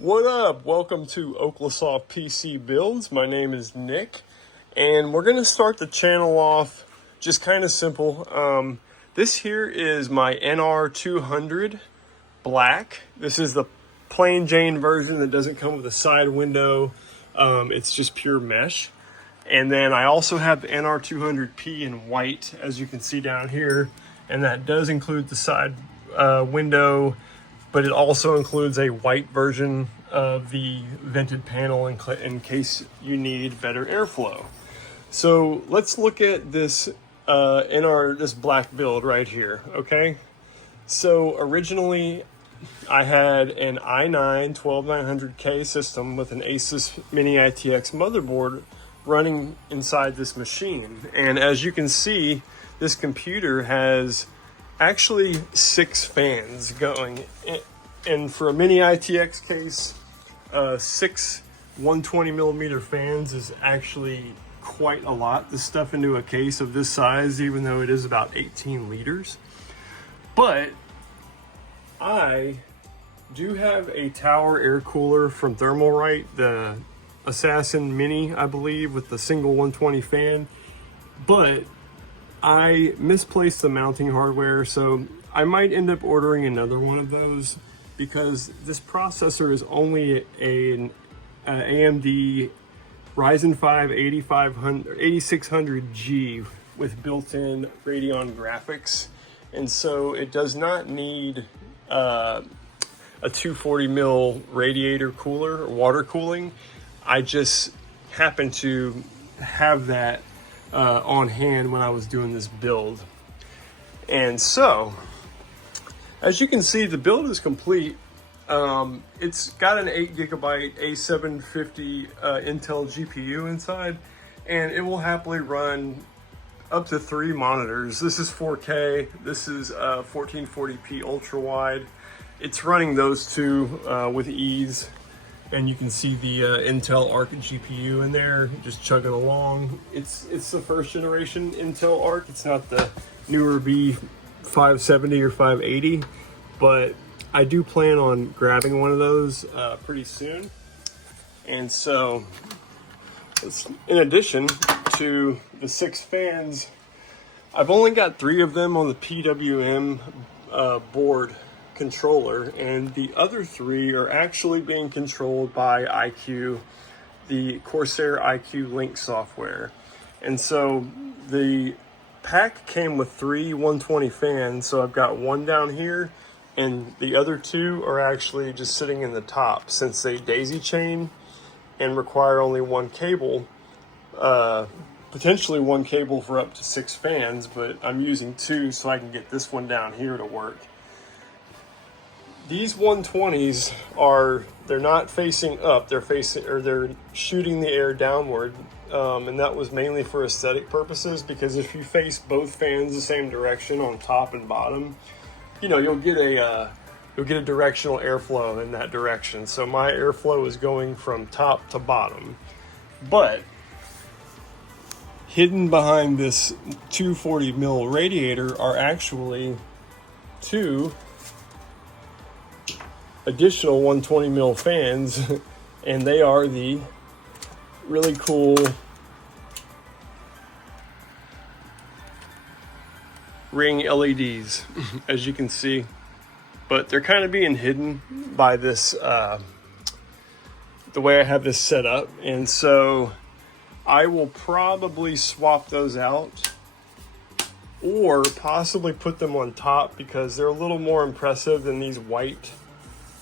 What up? Welcome to OklaSoft PC Builds. My name is Nick, and we're going to start the channel off just kind of simple. This here is my NR200 black. This is the plain Jane version that doesn't come with a side window. It's just pure mesh. And then I also have the NR200P in white, as you can see down here, and that does include the side window, but it also includes a white version of the vented panel in case you need better airflow. So let's look at this this black build right here, okay? So originally I had an i9 12900K system with an Asus Mini ITX motherboard running inside this machine. And as you can see, this computer has actually 6 fans going, and for a mini ITX case, 6 120mm fans is actually quite a lot to stuff into a case of this size, even though it is about 18 liters. But I do have a tower air cooler from Thermalright, the Assassin Mini, I believe, with the single 120 fan, but I misplaced the mounting hardware, so I might end up ordering another one of those because this processor is only an AMD Ryzen 5 8600G with built-in Radeon graphics, and so it does not need a 240mm radiator cooler or water cooling. I just happened to have that on hand when I was doing this build. And so, as you can see, the build is complete. It's got an 8GB A750 Intel GPU inside, and it will happily run up to 3 monitors. This is 4K, this is 1440p ultra wide. It's running those two with ease. And you can see the Intel Arc GPU in there, just chugging along. It's the first generation Intel Arc. It's not the newer B570 or 580, but I do plan on grabbing one of those pretty soon. And so, in addition to the 6 fans, I've only got 3 of them on the PWM board controller, and the other 3 are actually being controlled by iCUE, the Corsair iCUE Link software. And so the pack came with 3 120 fans, so I've got 1 down here, and the other 2 are actually just sitting in the top since they daisy chain and require only 1 cable, potentially 1 cable for up to 6 fans, but I'm using 2 so I can get this one down here to work. These 120s they're not facing up, they're shooting the air downward, and that was mainly for aesthetic purposes, because if you face both fans the same direction on top and bottom, you know, you'll get a directional airflow in that direction. So my airflow is going from top to bottom, but hidden behind this 240mm radiator are actually 2 additional 120mm fans, and they are the really cool ring LEDs, as you can see, but they're kind of being hidden by this the way I have this set up, and so I will probably swap those out or possibly put them on top because they're a little more impressive than these white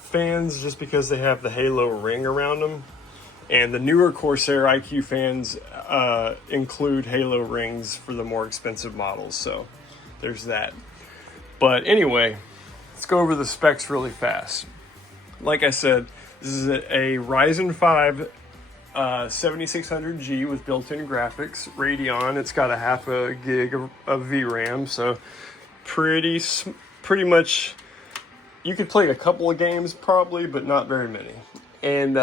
fans, just because they have the halo ring around them, and the newer Corsair iCUE fans include halo rings for the more expensive models, so there's that. But anyway, let's go over the specs really fast. Like I said, this is a Ryzen 5 7600G with built-in graphics, Radeon. It's got a 0.5 gig of VRAM, so pretty much you could play a couple of games probably, but not very many. And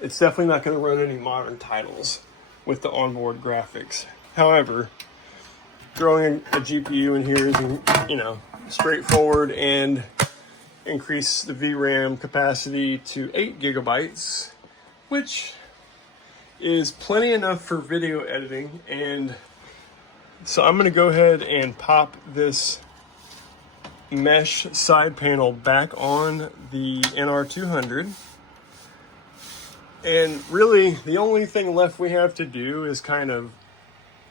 it's definitely not going to run any modern titles with the onboard graphics. However, throwing a GPU in here is, you know, straightforward, and increase the VRAM capacity to 8 gigabytes, which is plenty enough for video editing. And so I'm going to go ahead and pop this mesh side panel back on the NR200. And really, the only thing left we have to do is kind of,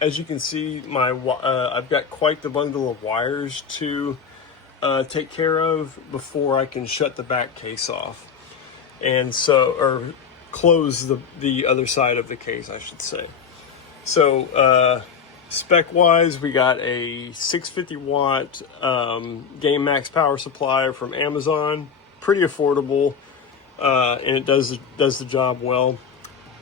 as you can see, I've got quite the bundle of wires to take care of before I can shut the back case off. And so, or close the other side of the case, I should say. So, spec-wise, we got a 650 watt Game Max power supply from Amazon. Pretty affordable. And it does the job well.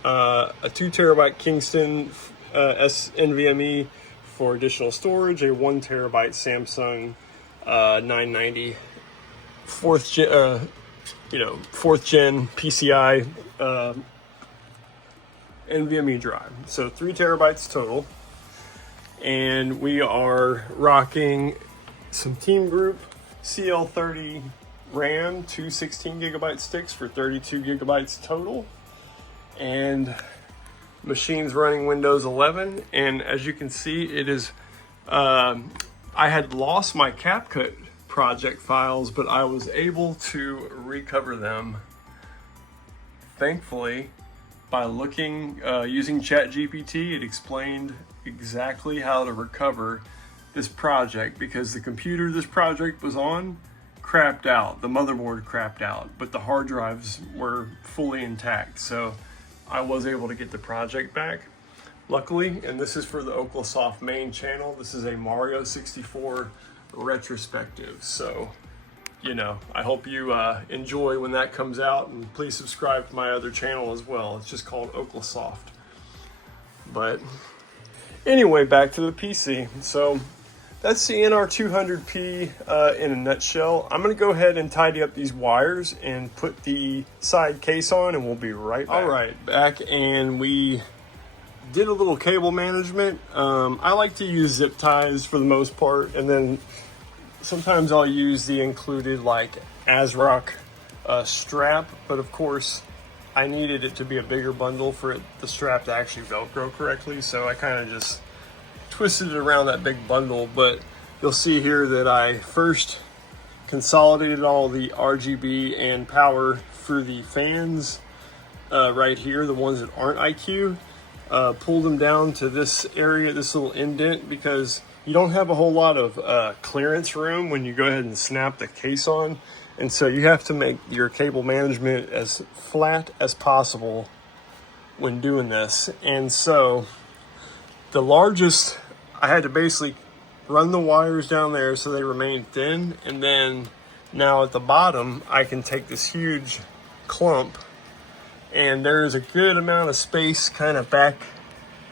A 2 terabyte Kingston NVMe for additional storage. A 1 terabyte Samsung 990 fourth gen PCI NVMe drive. So 3 terabytes total. And we are rocking some Team Group CL30 RAM, 2 16 gigabyte sticks for 32 gigabytes total, and machine's running Windows 11. And as you can see, it is I had lost my CapCut project files, but I was able to recover them, thankfully, by looking using ChatGPT. It explained exactly how to recover this project, because the computer this project was on crapped out, the motherboard crapped out, but the hard drives were fully intact. So I was able to get the project back, luckily. And this is for the OklaSoft main channel. This is a Mario 64 retrospective. So, you know, I hope you enjoy when that comes out, and please subscribe to my other channel as well. It's just called OklaSoft. But anyway, back to the PC. So that's the NR200P in a nutshell. I'm going to go ahead and tidy up these wires and put the side case on, and we'll be right back. All right, back, and we did a little cable management. I like to use zip ties for the most part, and then sometimes I'll use the included like ASRock strap, but of course I needed it to be a bigger bundle for the strap to actually Velcro correctly, so I kind of just twisted it around that big bundle. But you'll see here that I first consolidated all the RGB and power for the fans right here, the ones that aren't IQ, pulled them down to this area, this little indent, because you don't have a whole lot of clearance room when you go ahead and snap the case on. And so you have to make your cable management as flat as possible when doing this. And so the largest, I had to basically run the wires down there so they remain thin. And then now at the bottom, I can take this huge clump, and there's a good amount of space kind of back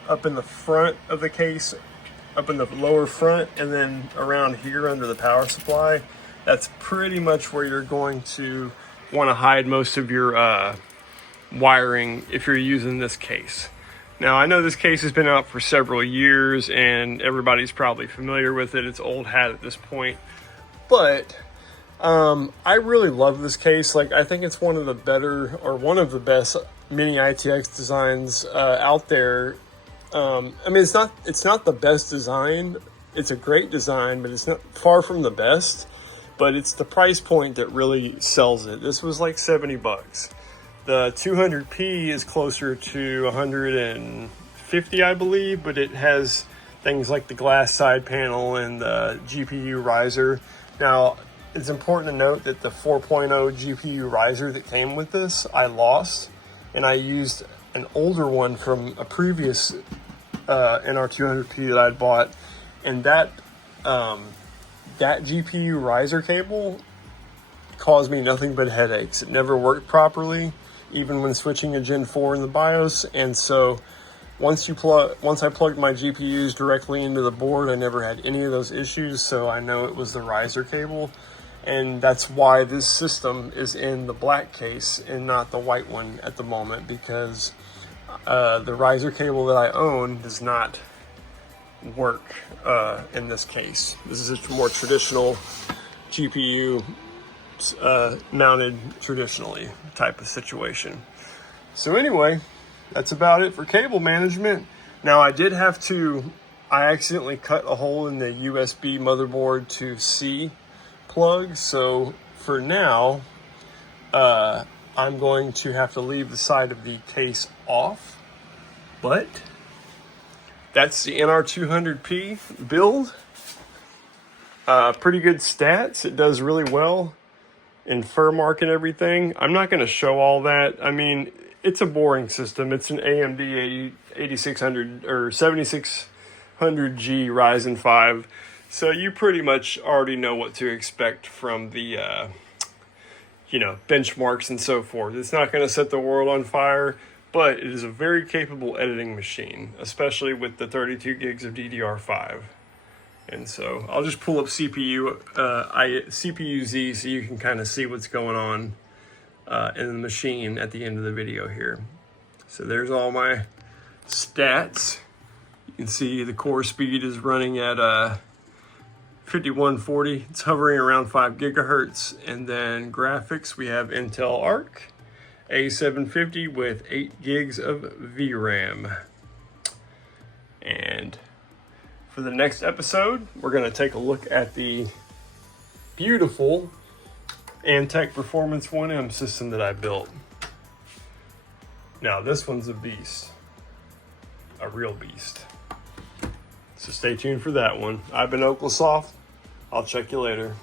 up in the front of the case, up in the lower front, and then around here under the power supply. That's pretty much where you're going to want to hide most of your wiring if you're using this case. Now, I know this case has been out for several years and everybody's probably familiar with it. It's old hat at this point, but I really love this case. Like, I think it's one of the better, or one of the best mini ITX designs out there. I mean, it's not the best design. It's a great design, but it's not far from the best. But it's the price point that really sells it. This was like 70 bucks. The 200p is closer to 150, I believe, but it has things like the glass side panel and the GPU riser. Now, it's important to note that the 4.0 GPU riser that came with this, I lost, and I used an older one from a previous NR200P that I'd bought, and that GPU riser cable caused me nothing but headaches. It never worked properly, even when switching a Gen 4 in the BIOS. And so once I plugged my GPUs directly into the board, I never had any of those issues. So I know it was the riser cable, and that's why this system is in the black case and not the white one at the moment, because the riser cable that I own does not work in this case. This is a more traditional GPU mounted traditionally type of situation. So anyway, that's about it for cable management. Now I accidentally cut a hole in the USB motherboard to C plug. So for now, I'm going to have to leave the side of the case off, but that's the NR200P build. Pretty good stats. It does really well in Furmark and everything. I'm not going to show all that. I mean, it's a boring system. It's an AMD 8600 or 7600G Ryzen 5. So you pretty much already know what to expect from the, benchmarks and so forth. It's not going to set the world on fire, but it is a very capable editing machine, especially with the 32 gigs of DDR5. And so I'll just pull up CPU-Z so you can kind of see what's going on in the machine at the end of the video here. So there's all my stats. You can see the core speed is running at 5140. It's hovering around 5 gigahertz. And then graphics, we have Intel Arc A750 with 8 gigs of VRAM. And for the next episode, we're going to take a look at the beautiful Antec Performance 1M system that I built. Now, this one's a beast. A real beast. So stay tuned for that one. I've been OklaSoft. I'll check you later.